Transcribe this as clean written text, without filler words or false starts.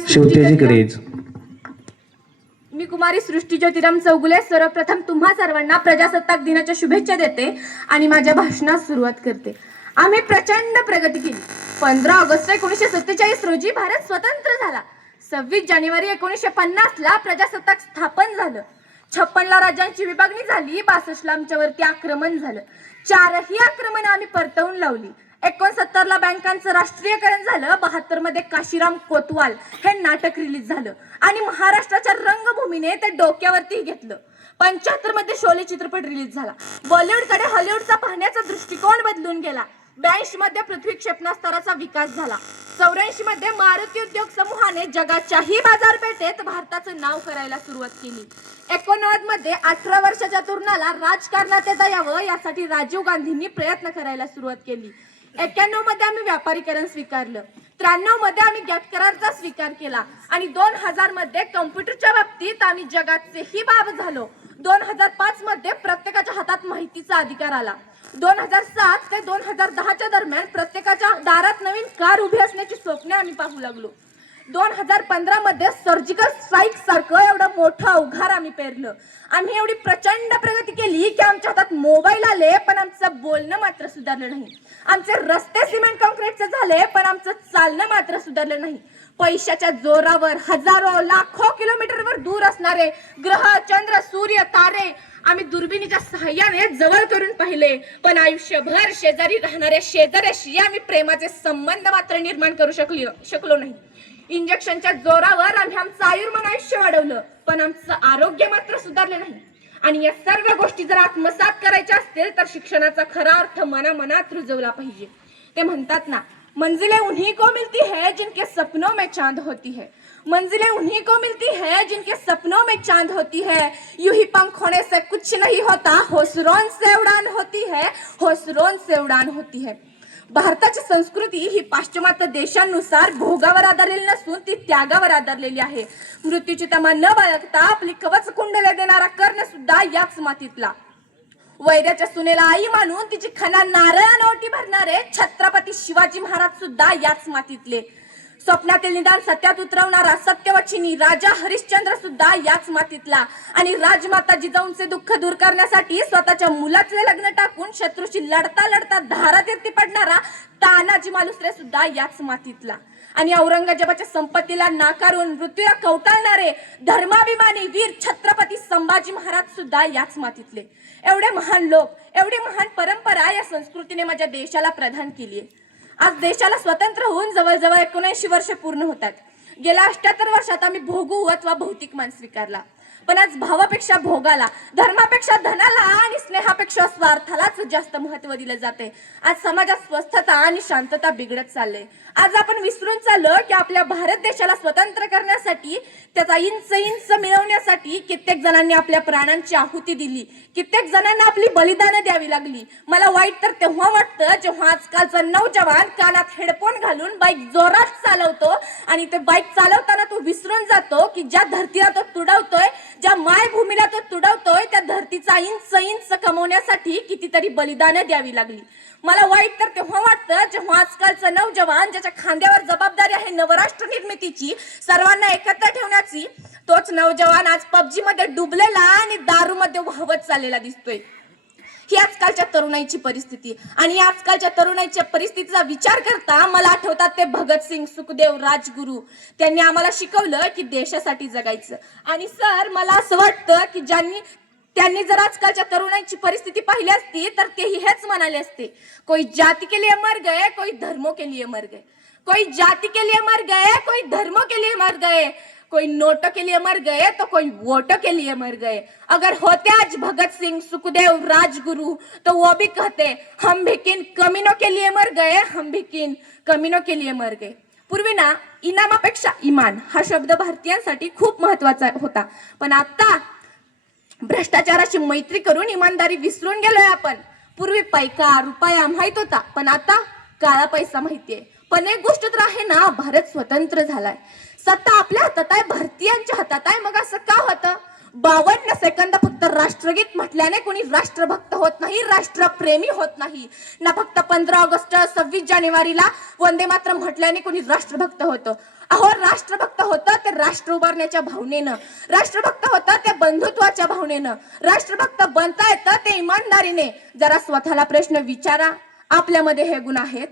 शिवतेजी courage. मी कुमारी सृष्टी ज्योतिराम चौगुले सर्वप्रथम तुम्हा सर्वांना प्रजासत्ताक दिनाच्या शुभेच्छा देते आणि माझ्या भाषणास सुरुवात करते. आम्ही प्रचंड प्रगती केली. 15 ऑगस्ट 1947 रोजी भारत स्वतंत्र झाला. 26 जानेवारी 1950 ला प्रजासत्ताक स्थापन झालं. 56 ला राज्यांची विभागणी झाली. 62 ला आमच्यावरती आक्रमण झालं. 4ही आक्रमण आम्ही परतवून लावली. 69 ला बँकांचं राष्ट्रीयकरण झालं. 72 मध्ये काशीराम कोतवाल हे नाटक रिलीज झालं आणि महाराष्ट्राच्या रंगभूमीने ते डोक्यावरती घेतलं. 75 मध्ये शोले चित्रपट रिलीज झाला. बॉलिवूडकडे हॉलिवूडचा पाहण्याचा दृष्टिकोन बदलून गेला. 82 मध्ये पृथ्वी क्षेपणास्त्राचा विकास झाला. 84 मध्ये मारुती उद्योग समूहाने जगाच्याही बाजारपेठेत भारताचं नाव करायला सुरुवात केली. 89 मध्ये 18 वर्षाच्या तरुणाला राजकारणात येता यावं यासाठी राजीव गांधींनी प्रयत्न करायला सुरुवात केली. 91 मध्ये आम्ही व्यापारीकरण स्वीकारलं. 93 मध्ये आम्ही गॅट करारचा स्वीकार केला आणि 2000 मध्ये कम्प्युटरच्या बाबतीत आम्ही जगाचेही बाब झालो. 2005 मध्ये प्रत्येकाच्या हातात माहितीचा अधिकार आला. 2007 ते 2010 दरम्यान प्रत्येकाच्या दारात नवीन कार उभी असण्याची स्वप्ने आम्ही पाहू लागलो. 2015 मध्ये सर्जिकल स्ट्राईक सारखं एवढं मोठं अवघार आम्ही पेरलं. आम्ही एवढी प्रचंड प्रगती केली की आमच्या हातात मोबाईल आले पण आमचं बोलणं मात्र सुधारलं नाही. आमचे रस्ते सिमेंट कॉन्क्रीटचे झाले पण आमचं चालणं मात्र सुधारलं नाही. पैशाच्या जोरावर हजारो लाखो किलोमीटरवर दूर असणारे ग्रह, चंद्र, सूर्य, तारे आम्ही दुर्बिणीच्या सहाय्याने जवळ करून पाहिले पण आयुष्यभर शेजारी राहणाऱ्या शेजाऱ्याशी आम्ही प्रेमाचे संबंध मात्र निर्माण करू शकलो नाही. इंजेक्शनच्या जोरावर आम्ही आमचं आयुर्मान आयुष्य वाढवलं पण आमचं आरोग्य मात्र सुधारलं नाही. आणि या सर्व गोष्टी जर आत्मसात करायच्या असतील तर शिक्षणाचा खरा अर्थ मनामनात रुजवला पाहिजे. ते म्हणतात ना, मंजिलें उन्हीं को मिलती है जिनके सपनों में चांद होती है. मंजिलें उन्हीं को मिलती है जिनके सपनों में चांद होती है. यूं ही पंख होने से कुछ नहीं होता, हौसलों से उड़ान होती है, हौसलों से उड़ान होती है. भारताची संस्कृती ही पाश्चिमात्य देशांनुसार भोगावर आधारलेली नसून ती त्यागावर आधारलेली आहे. मृत्यूची तमा न बाळगता आपली कवच कुंडले देणारा कर्ण सुद्धा याच मातीतला. वैऱ्याच्या सुनेला आई मानून तिची खना नारळाने ओटी भरणारे छत्रपती शिवाजी महाराज सुद्धा याच मातीतले. स्वप्नातील निदान सत्यात उतरवणारा सत्यवचिनी राजा हरिश्चंद्र सुद्धा याच मातीतला. आणि राजमाता जिजाऊंचे दुःख दूर करण्यासाठी स्वतःच्या मुलाचे लग्न टाकून शत्रूशी लढता लढता धारातीर्थी पडणारा तानाजी मालुसरे सुद्धा याच मातीतला. आणि औरंगजेबाच्या संपत्तीला नाकारून मृत्यूला कवटाळणारे धर्माभिमानी वीर छत्रपती संभाजी महाराज सुद्धा याच मातीतले. एवढे महान लोक, एवढी महान परंपरा या संस्कृतीने माझ्या देशाला प्रदान केली आहे. आज देशाला स्वतंत्र होऊन जवळजवळ 79 वर्ष पूर्ण होतात. गेल्या 78 वर्षात आम्ही भोगू अथवा भौतिक मान स्वीकारला पण आज भावापेक्षा भोगाला, धर्मापेक्षा धनाला आणि स्नेहापेक्षा स्वार्थालाच जास्त महत्त्व दिले जाते. आज समाजात स्वस्थता आणि शांतता बिघडत चालले. आज आपण विसरून चाललो की आपल्या भारत देशाला स्वतंत्र करण्यासाठी, त्याचा इंच इंच मिळवण्यासाठी कित्येक जणांनी आपल्या प्राणांची आहुती दिली. कित्येक जणांना आपली बलिदानं द्यावी लागली. मला वाईट तर तेव्हा वाटतं जेव्हा आजकालचा नौजवान कानात हेडफोन घालून बाईक जोरात चालवतो आणि ते बाईक चालवताना तो विसरून जातो की ज्या धरतीला तो तुडवतोय, ज्या मायभूमीला तो तुडवतोय, त्या धरतीचा इंच इंच कमवण्यासाठी कितीतरी बलिदानं द्यावी लागली. मला वाईट तर तेव्हा वाटतं जेव्हा आजकालचं नौजवान ज्याच्या खांद्यावर जबाबदारी आहे नवराष्ट्र निर्मितीची, सर्वांना एकत्र ठेवण्याची, तोच नौजवान आज पबजी मध्ये डुबलेला आणि दारू मध्ये वाहवत चाललेला दिसतोय. ही आजकालच्या तरुणाईची परिस्थिती. आणि आजकालच्या तरुणाईच्या परिस्थितीचा विचार करता मला आठवतात ते भगतसिंग, सुखदेव, राजगुरू. त्यांनी आम्हाला शिकवलं की देशासाठी जगायचं. आणि सर, मला असं वाटतं की त्यांनी जर आजकालच्या तरुणाईची परिस्थिती पाहिली असती तर तेही हेच म्हणाले असते, कोई जाति के लिए मर गए, कोई धर्मों के लिए मर गए. कोई जाति के लिए मर गए, कोई धर्मों के लिए मर गए, कोई नोटों के लिए मर गए तो कोई वोटों के लिए मर गए. अगर होते आज भगत सिंह, सुखदेव, राजगुरु तो वो भी कहते हम भी किन कमीनों के लिए मर गए, हम भी किन कमीनों के लिए मर गए. पूर्वी ना इनामापेक्षा इमान हा शब्द भारतीयांसाठी खूप महत्वाचा होता पण आता भ्रष्टाचाराची मैत्री करून इमानदारी विसरून गेलोय आपण. पूर्वी पैका रुपया माहित होता पण आता काळा पैसा माहितीये. पण एक गोष्ट तर आहे ना, भारत स्वतंत्र झालाय. सत्ता आपल्या हातात आहे, भारतीयांच्या हातात आहे. मग असं का होतं? 52 सेकंद फक्त राष्ट्रगीत म्हटल्याने कोणी राष्ट्रभक्त होत नाही, राष्ट्रप्रेमी होत नाही ना. फक्त 15 ऑगस्ट 26 जानेवारीला वंदे मातरम म्हटल्याने कोणी राष्ट्रभक्त होतं. अहो, राष्ट्रभक्त होतं ते राष्ट्र उभारण्याच्या भावनेनं, राष्ट्रभक्त होतं ते बंधुत्वाच्या भावनेनं, राष्ट्रभक्त बनता येतं ते इमानदारीने. जरा स्वतःला प्रश्न विचारा, आपल्यामध्ये हे गुण आहेत?